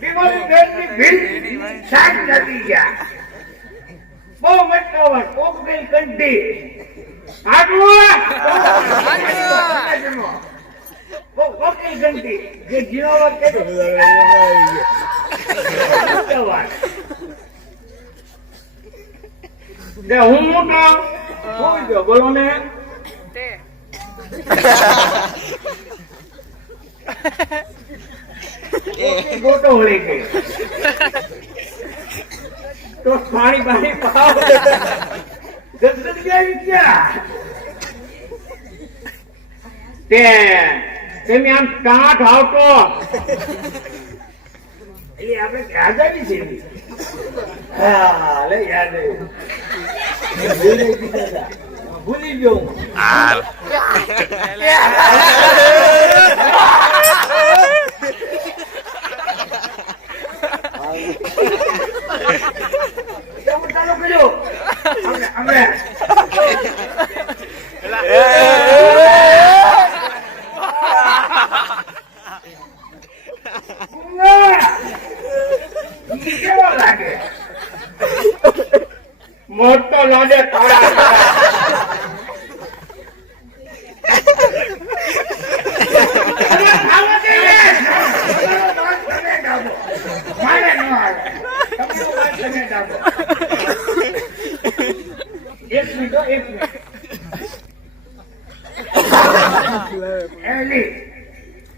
બીમારી પેટની ભીડ શાક નથી ગયા બહુ મટકાવા કોકટેલ કંટી કોકટેલ કંટી જે જીવાવર કે હું મોટો બોલો ને ફોટો હોળી ગઈ તો પાણી પાણી પાવ ગંદન ક્યાં તેમ આમ કાંઠ આવતો એ આપણે આઝાદી છે હા લે યાદ ભૂલી ગયો ચાલુ કર્યો અમે કેવો લાગે મોટો લાગે તારા એક મિનિટ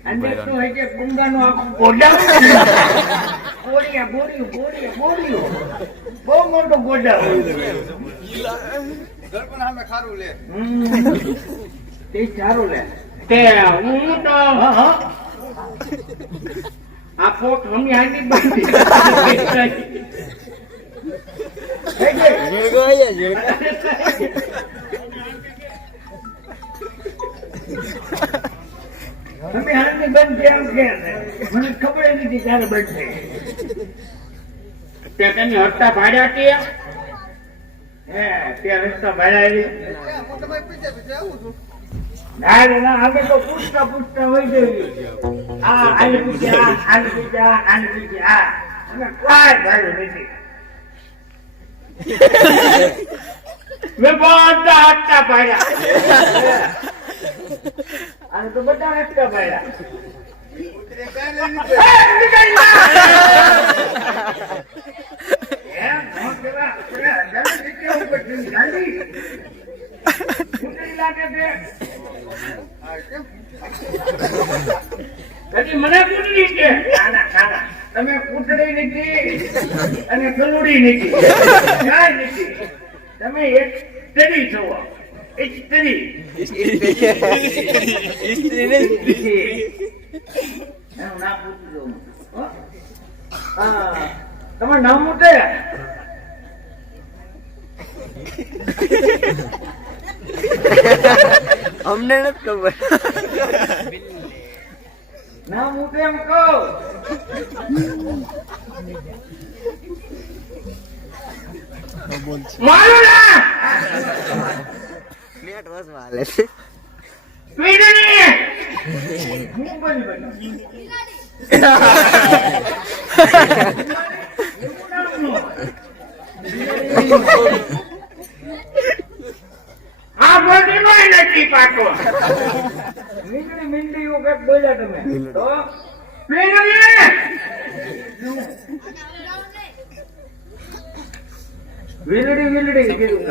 અંદર તો હોય કે ગુંગાનો આખું ગોડાઉન બોરિયું બહુ મોટો ગોડાઉન તે સારું લે તે હું તો આ પોટ હમી હાની બાંધી તમે હાલની બંધ કેમ કે મને ખબર નથી ક્યારે બંધ થઈ તે તમે હપ્તા ભાડ્યા કે હે તે રસ્તા ભાડ્યા ના અમે તો પૂછતા હોય જઈએ આને પૂછે અમે કાંઈ ભાડું નથી મેં બધા હપ્તા ભાડ્યા આને તો બધા હપ્તા ભાડ્યા મને કુટડી કે તમે કુટડી નથી અને કલુડી નથી તમે એક સ્ત્રી છો સ્ત્રી ના પૂછજો તમારું નામ મોટે અમને નથી ખબર નામ હું કેમ કહું મારું નામ નેટ વસ વાલે છે વીડની હું બની આ બોડી માં નથી પાકો મીંડી વખત બોલ્યા તમે તો વીલડી કીધું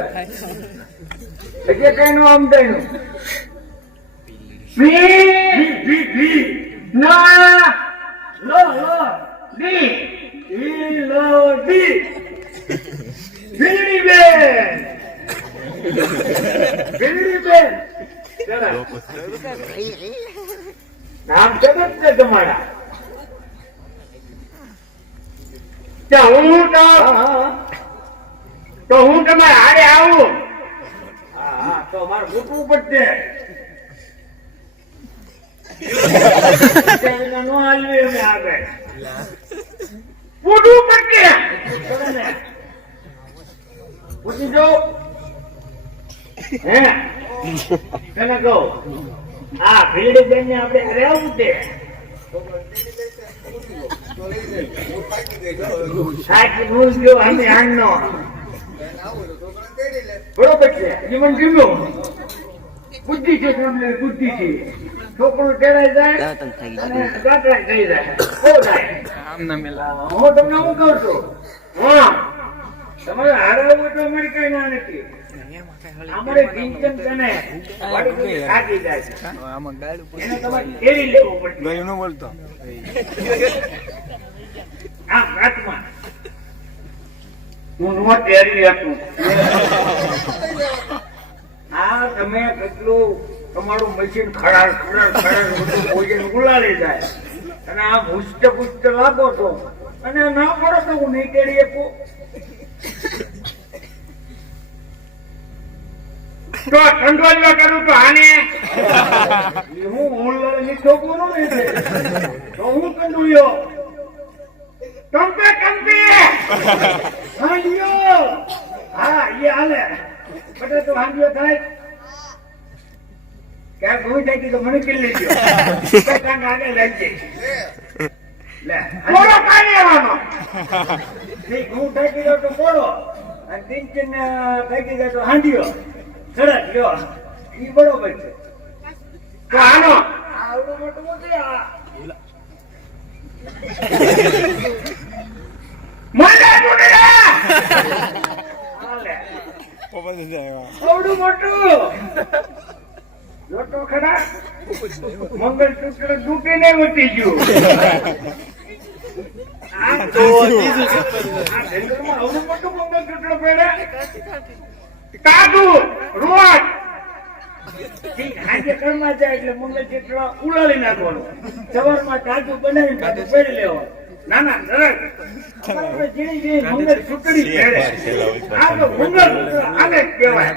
એટલે કઈ નું આમ કઈ નું ના લો ડી વીલડી બેન નામ જગત છે તમારા હું તમારે હારે આવું તો મારે પૂછવું પડશે નો હાલવી અમે આગળ પૂછવું પડશે પૂછી જાઉં હે તને કહું હા ભીલડી બેન ને આપણે રહેવું છે સાચી ભૂલ જો અમે આણનો બરોબર છે એ મને ગમ્યું બુદ્ધિ છે તમને બુદ્ધિ છે છોકરું ટેરાઈ જાય અને ગાંઠરાઈ થઈ જાય બહુ થાય હું તમને શું કહું છું હા તમારે હારાવું તો અમારી કઈ ના નથી અમારે કિંચન કને થાકી જાય છે એને તમારે કેરી લેવું પડશે આ વાતમાં હું નો કેરી આપું આ તમે કેટલું તમારું મશીન ખડાડ ભોજન ઉલાડી જાય અને આ ભૂસ્ટ ભૂસ્ટ લાગો છો અને ના પડો તો હું નહીં કેરી આપું તો કંટ્રોલ ન કરું તો આને હું છોકરો તો હું કંટ્રોલ્યો કંપે હાંડિયો હા એ હાલે બટે તો હાંડિયો થાય ક્યાં ઘઉં થાય તો મને કિલ્લી લેજો કાંગ આગળ લાગજે લે પોળો કાઢી આવવાનો નહીં ઘઉં થાકી જાવ તો પોળો અને ટીંચન થાકી જાય તો હાંડિયો સરસ લ્યો ઈ બરોબર છે તો આનો આવડું મોટું મોટું મોટા મોટા આવડું મોટું લોટો ખડા મંગળ સૂત્ર દુખીને ઉઠી ગયું આવડું મોટું મંગળ સૂત્ર પહેરે કાદુ રોજ આજે ઘરમાં જાય એટલે મંગળ સૂત્ર ઉલાડી નાખવાનું સવારમાં કાજુ બનાવીને કાજુ પહેરી લેવાનું ના ના સરસ ઝીણી ઝીણી મંગળ સૂત્રી પહેરે આ તો મંગળ સૂત્ર આને કહેવાય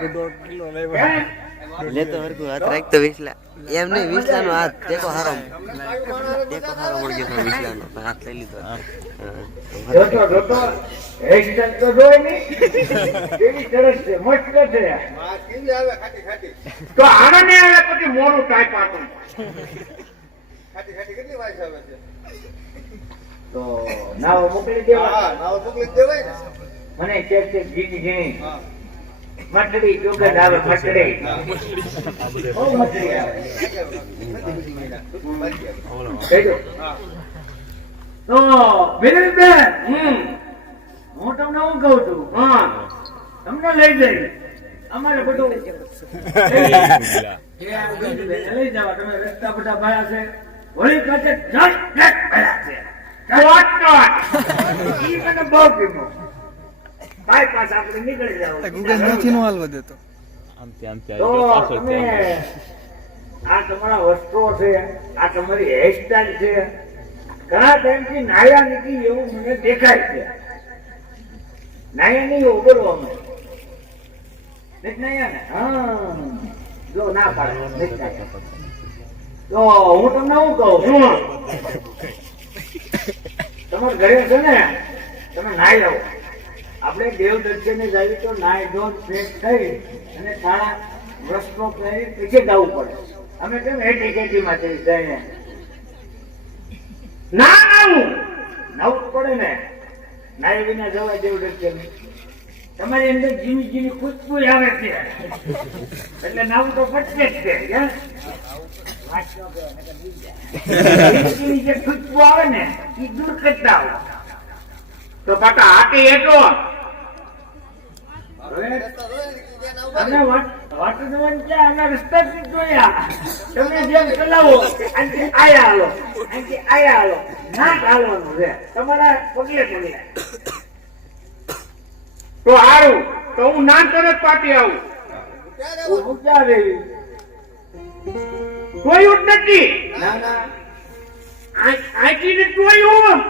લેતો હરકું હાથ રાખતો વિસલા એમ નહીં વિસલા નો હાથ ટેકો હારો મળી ગયો વિસલા નો હાથ લઈ લીધો જોતો હેરસ્ટાઈલ તો જોઈ નહીં કેવી સરસ છે મસ્ત છે તો આનંદ આવે પછી મોડું ટાઈપ આપું તો નાવ મોકલી દેવાય મને ચેક ઝીણી ઝીણી મટડી ચોગડ આવે મટડી ઓ મટડી આવે તો વિરેન્દ્રબેન હું તમને શું કહું છું હા તમને લઈ જઈ અમારે બધું લઈ જવા તમે રસ્તા બધા ભયા છે હોળી ખાતે ભયા છે ઈ મને બહુ ગમ્યો બાયપાસ આપણે નીકળી જાવ નથી નો હાલવા દેતો આ તમારા વસ્ત્રો છે આ તમારી હેરસ્ટાઈલ છે ઘણા ટાઈમથી નાયા નથી એવું મને દેખાય છે નાયા નહીં એવું બોલો અમે નાયા ને હા જો ના પાડે તો હું તમને શું કહું છું તમારે ઘરે છે ને તમે નાઈ આવો આપણે દેવ દર્શને જઈએ તો નાઈ ધોન ફ્રેશ થઈ અને સારા વસ્ત્રો પહેરી પછી જવું પડે અમે કેમ એટીકેટી માં જઈને ના નાવું નવું પડે ને નાઈ વિના જવાય દેવ દર્શન તમારી અંદર જીની જીની ખુશ્બુ આવે છે એટલે નાવું તો પટકે જ છે જે ખુશ્બુ આવે ને એ દૂર કરતા આવો તો પાકા હાથી એટલો રસ્તા જોયા તમે જેમ ચલાવો આયા હાલો ના ચાલવાનું છે તમારા પગલે પગલે તો સારું તો હું ના તરત પાટી આવું જોયું જ નથી ના ના આથી ને જોયું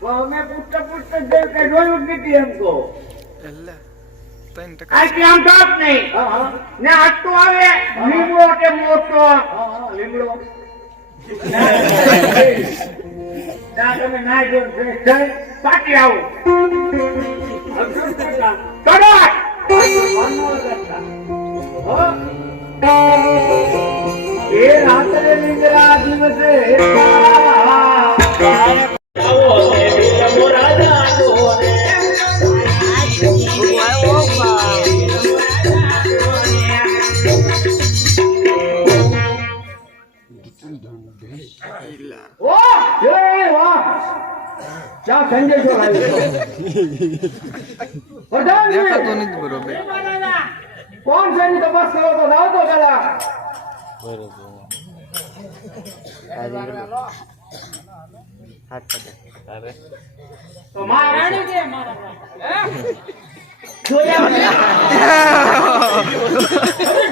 તો અમે પૂછતા જોયું જ નથી એમ કહો આથી આમ જાત નહીં ને આટલો આવે લીમડો કે મોટો લીમડો તમે ના જો પાટી આવો એ રાત્રે નિંદ્રા દિવસે ક્યાં સંદેશો લાવ્યો પ્રધાનજી કોણ છે એની તપાસ કરો તો જાઓ તો પેલા તો મહારાણી છે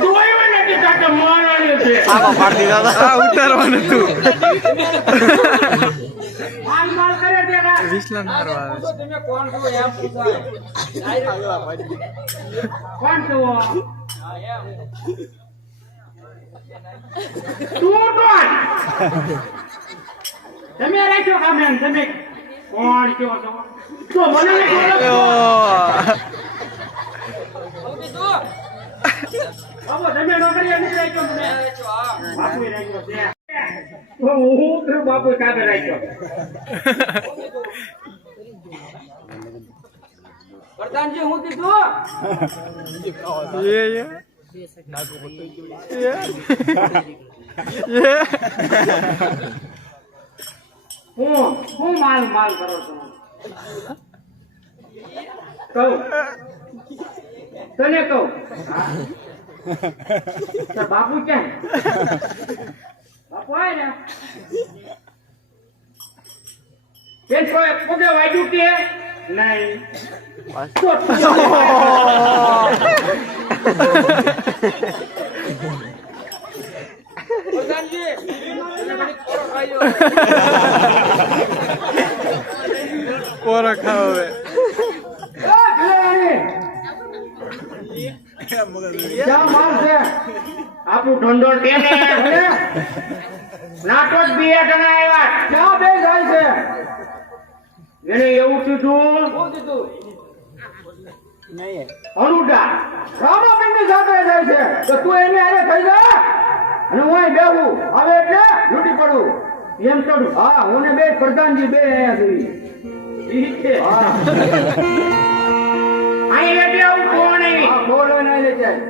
જોયું નથી કાકા મહારાણી છે ઉતારવાનું હતું માલ કરે છે કા વિસલા મારવા આવે છે. તમે કોણ છો એમ પૂછાય કોણ છો તું કોણ તમે રાખ્યો કામ તમે કોણ છો તો મને નહીં ઓળખો બાબુ તમે નોકરી નથી રાખ્યો મને બાપુ રાખ્યો છે તો હું તો બાપુ કાગળ રાખ્યો પ્રધાનજી હું કીધું હું માલ કરો છો કહું તને કહું બાપુ ક્યાં બાપુ આય ને પેન પગે વાગ્યું કે નહીં પોરો ખાવ હવે આપણું ઢંઢોળ કે નાટો જ બે જણા આવ્યા ક્યાં બે જાય છે એને એવું કીધું અનુડા રામાપીરની સાથે જાય છે તો તું એને આરે થઈ જા અને હું અહીં બેહું હવે એટલે લૂટી પડું એમ કરું હા હું ને બે પ્રધાનજી બે અહીં છે અહીં એટલે આવું કોણ નહીં બોલો ને લે જાય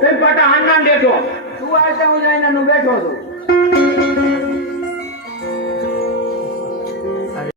કઈ પાટા હાંડા દેતો તું આ હું જઈને બેઠો છું